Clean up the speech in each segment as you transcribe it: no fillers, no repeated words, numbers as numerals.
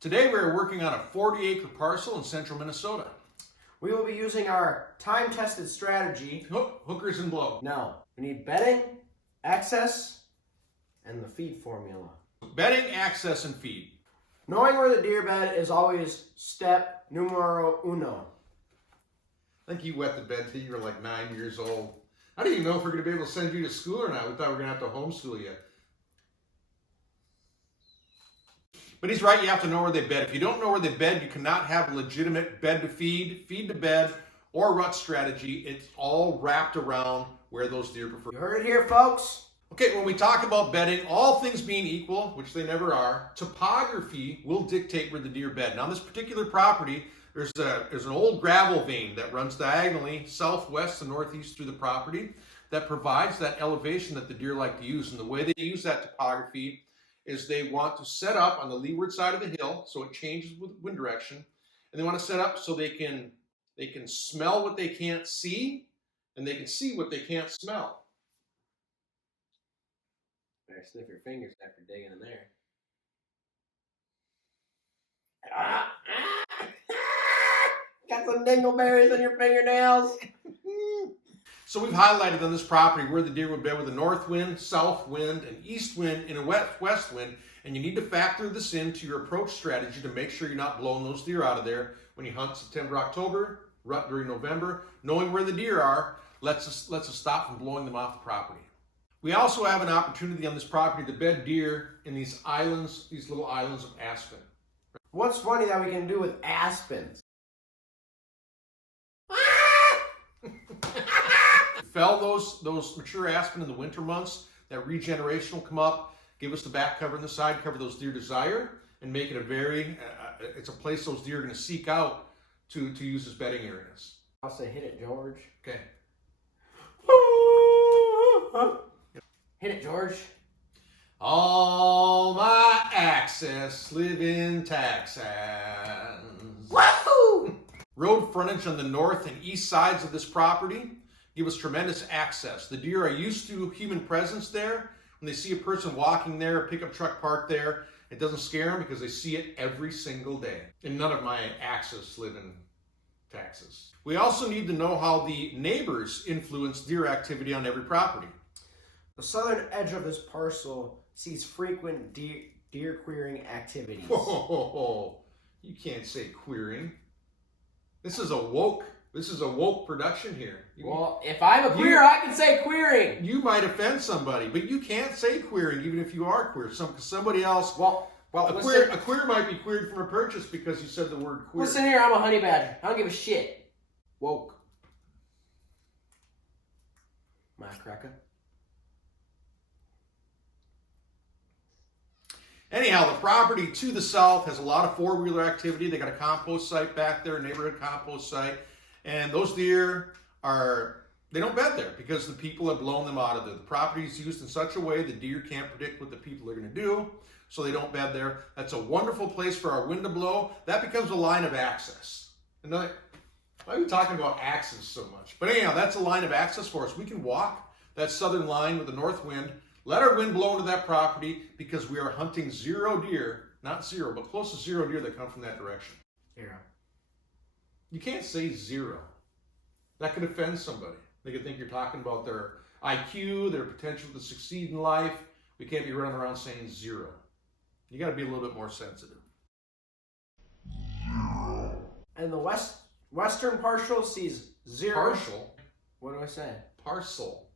Today we're working on a 40-acre parcel in central Minnesota. We will be using our time-tested strategy. Hookers and blow. Now, we need bedding, access, and the feed formula. Bedding, access, and feed. Knowing where the deer bed is always step numero uno. I think you wet the bed till you were like 9 years old. I don't even know if we're going to be able to send you to school or not. We thought we were going to have to homeschool you. But he's right, you have to know where they bed. If you don't know where they bed, you cannot have a legitimate bed to feed to bed, or rut strategy. It's all wrapped around where those deer prefer. You heard it here, folks. Okay, when we talk about bedding, all things being equal, which they never are, topography will dictate where the deer bed. Now, on this particular property, there's an old gravel vein that runs diagonally southwest and northeast through the property that provides that elevation that the deer like to use. And the way they use that topography is they want to set up on the leeward side of the hill, so it changes with wind direction, and they want to set up so they can smell what they can't see, and they can see what they can't smell. Better sniff your fingers after digging in there. Got some dingleberries on your fingernails. So we've highlighted on this property where the deer would bed with a north wind, south wind, an east wind, and a west wind. And you need to factor this into your approach strategy to make sure you're not blowing those deer out of there when you hunt September, October, rut during November. Knowing where the deer are lets us stop from blowing them off the property. We also have an opportunity on this property to bed deer in these islands, these little islands of aspen. What's funny that we can do with aspens? Fell those mature aspen in the winter months. That regeneration will come up, give us the back cover and the side cover those deer desire, and make it it's a place those deer are going to seek out to use as bedding areas. I'll say hit it, George. Okay. Hit it, George. All my access live in Texas. Woohoo! Road frontage on the north and east sides of this property give us tremendous access. The deer are used to human presence there. When they see a person walking there, a pickup truck parked there, it doesn't scare them because they see it every single day. And none of my access live in Texas. We also need to know how the neighbors influence deer activity on every property. The southern edge of this parcel sees frequent deer queering activities. Whoa, you can't say queering. This is a woke production here. Well, if I'm a queer, I can say queering. You might offend somebody, but you can't say queering even if you are queer. Somebody else. Well, a queer might be queered from a purchase because you said the word queer. Listen here, I'm a honey badger. I don't give a shit. Woke. My cracker. Anyhow, the property to the south has a lot of four-wheeler activity. They got a compost site back there, a neighborhood compost site. And those deer they don't bed there because the people have blown them out of there. The property is used in such a way the deer can't predict what the people are going to do, so they don't bed there. That's a wonderful place for our wind to blow. That becomes a line of access. Why are we talking about access so much? But anyhow, that's a line of access for us. We can walk that southern line with the north wind, let our wind blow into that property because we are hunting zero deer, not zero, but close to zero deer that come from that direction. Zero. You can't say zero. That could offend somebody. They could think you're talking about their IQ, their potential to succeed in life. We can't be running around saying zero. You got to be a little bit more sensitive. And the western partial sees zero. Partial? What do I say? Parcel.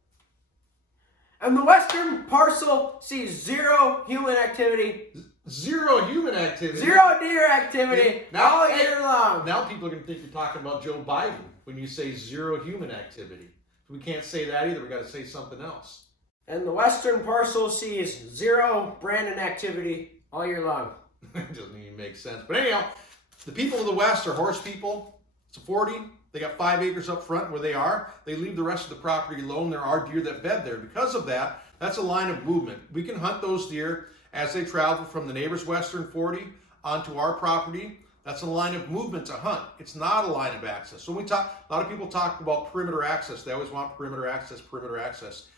And the western parcel sees zero human activity. Zero human activity. Zero deer activity all year long. Now people are going to think you're talking about Joe Biden when you say zero human activity. We can't say that either. We got to say something else. And the western parcel sees zero Brandon activity all year long. It doesn't even make sense. But anyhow, the people of the west are horse people. It's a 40. They got 5 acres up front where they are. They leave the rest of the property alone. There are deer that bed there. Because of that, that's a line of movement. We can hunt those deer as they travel from the neighbor's western 40 onto our property. That's a line of movement to hunt. It's not a line of access. So a lot of people talk about perimeter access. They always want perimeter access, perimeter access.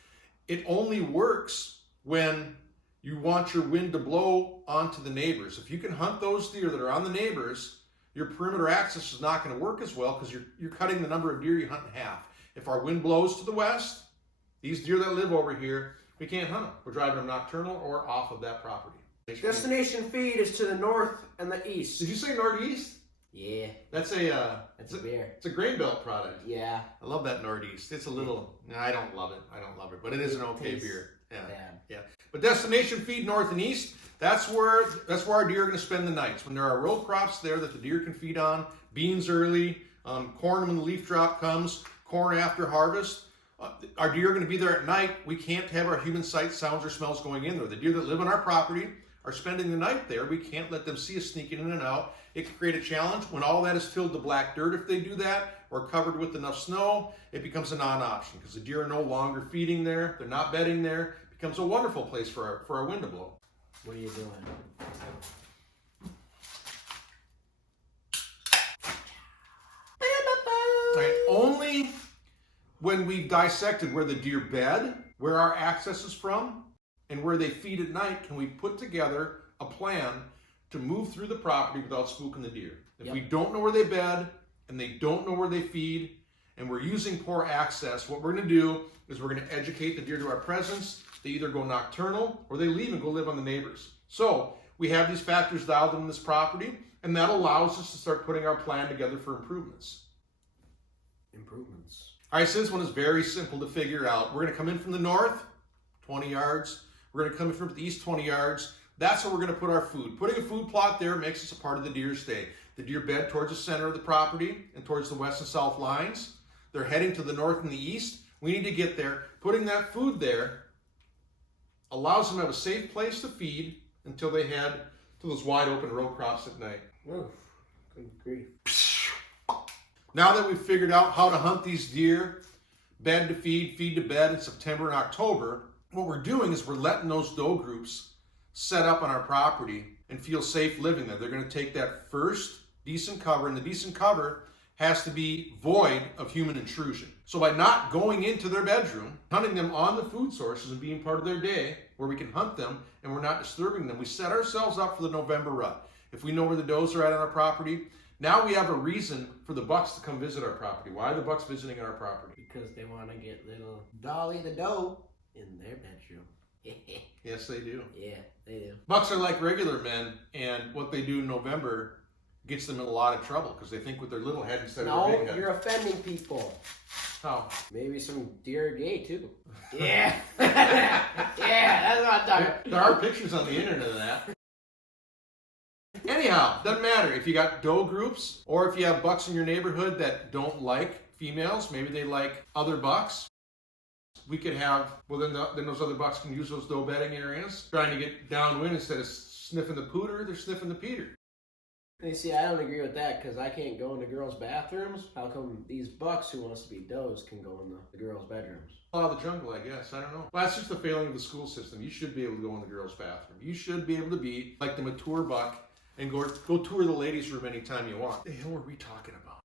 It only works when you want your wind to blow onto the neighbors. If you can hunt those deer that are on the neighbors, your perimeter access is not going to work as well because you're cutting the number of deer you hunt in half. If our wind blows to the west, these deer that live over here, we can't hunt them. We're driving them nocturnal or off of that property. Destination feed is to the north and the east. Did you say northeast? Yeah. That's a beer. It's a grain belt product. Yeah. I love that northeast. It's a little. I don't love it. But it is an okay beer. Yeah. Bad. Yeah. But destination feed north and east. That's where our deer are going to spend the nights. When there are row crops there that the deer can feed on, beans early, corn when the leaf drop comes, corn after harvest. Our deer are going to be there at night. We can't have our human sight, sounds, or smells going in there. The deer that live on our property are spending the night there. We can't let them see us sneaking in and out. It can create a challenge. When all that is filled to black dirt, if they do that, or covered with enough snow, it becomes a non-option because the deer are no longer feeding there. They're not bedding there. It becomes a wonderful place for our wind to blow. What are you doing? All right, only when we've dissected where the deer bed, where our access is from, and where they feed at night, can we put together a plan to move through the property without spooking the deer. If we don't know where they bed, and they don't know where they feed, and we're using poor access, what we're going to do is we're going to educate the deer to our presence. They either go nocturnal, or they leave and go live on the neighbors. So we have these factors dialed in this property, and that allows us to start putting our plan together for improvements. All right, so this one is very simple to figure out. We're going to come in from the north, 20 yards. We're going to come in from the east, 20 yards. That's where we're going to put our food. Putting a food plot there makes us a part of the deer's day. The deer bed towards the center of the property and towards the west and south lines. They're heading to the north and the east. We need to get there. Putting that food there allows them to have a safe place to feed until they head to those wide open row crops at night. Oh, good grief. Now that we've figured out how to hunt these deer, bed to feed, feed to bed in September and October, what we're doing is we're letting those doe groups set up on our property and feel safe living there. They're going to take that first decent cover, and the decent cover has to be void of human intrusion. So by not going into their bedroom, hunting them on the food sources and being part of their day where we can hunt them and we're not disturbing them, we set ourselves up for the November rut. If we know where the does are at on our property, now we have a reason for the bucks to come visit our property. Why are the bucks visiting our property? Because they want to get little Dolly the doe in their bedroom. Yes, they do. Yeah, they do. Bucks are like regular men, and what they do in November gets them in a lot of trouble because they think with their little head instead of their big head. You're offending people. How? Maybe some deer are gay too. Yeah. Yeah, that's what I'm talking about. There are pictures on the internet of that. Anyhow, doesn't matter if you got doe groups or if you have bucks in your neighborhood that don't like females, maybe they like other bucks. We could have, well then those other bucks can use those doe bedding areas, trying to get downwind instead of sniffing the pooter, they're sniffing the peter. And you see, I don't agree with that because I can't go into girls' bathrooms. How come these bucks who wants to be does can go in the girls' bedrooms? Law of the jungle, I guess. I don't know. Well, that's just the failing of the school system. You should be able to go in the girls' bathroom. You should be able to be like the mature buck and go tour the ladies' room anytime you want. What the hell were we talking about?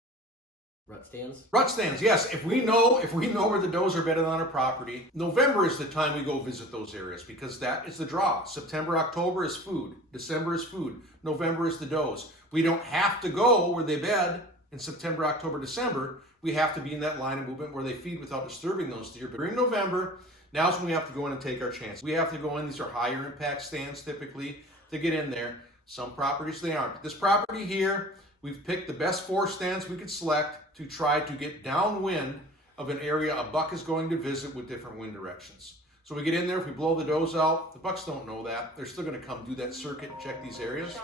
Rut stands? Rut stands, yes. If we know where the does are bedded on our property, November is the time we go visit those areas because that is the draw. September, October is food. December is food. November is the does. We don't have to go where they bed in September, October, December. We have to be in that line of movement where they feed without disturbing those deer. But during November, now's when we have to go in and take our chance. We have to go in. These are higher impact stands typically to get in there. Some properties they aren't. This property here, we've picked the best 4 stands we could select to try to get downwind of an area a buck is going to visit with different wind directions. So we get in there, if we blow the does out, the bucks don't know that. They're still going to come do that circuit and check these areas.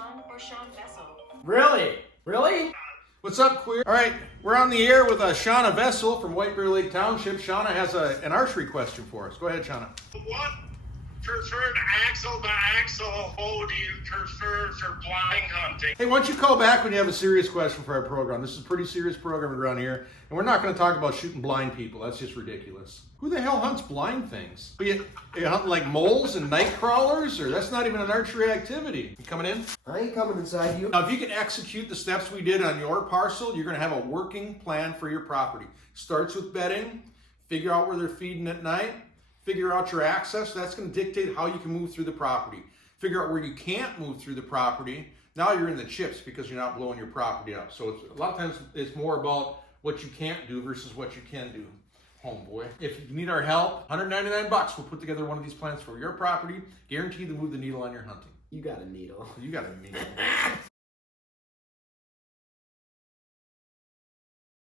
Really? Really? What's up, queer? All right, we're on the air with Shauna Vessel from White Bear Lake Township. Shauna has an archery question for us. Go ahead, Shauna. What preferred axle to axle bow do you prefer for blind hunting? Hey, why don't you call back when you have a serious question for our program? This is a pretty serious program around here, and we're not going to talk about shooting blind people. That's just ridiculous. Who the hell hunts blind things? Are you hunting like moles and night crawlers, or that's not even an archery activity? You coming in? I ain't coming inside you. Now, if you can execute the steps we did on your parcel, you're going to have a working plan for your property. Starts with bedding, figure out where they're feeding at night, Figure out your access. That's going to dictate how you can move through the property. Figure out where you can't move through the property. Now you're in the chips because you're not blowing your property up. So it's, a lot of times it's more about what you can't do versus what you can do, homeboy. If you need our help, $199, we'll put together one of these plans for your property, guaranteed to move the needle on your hunting. You got a needle. You got a needle.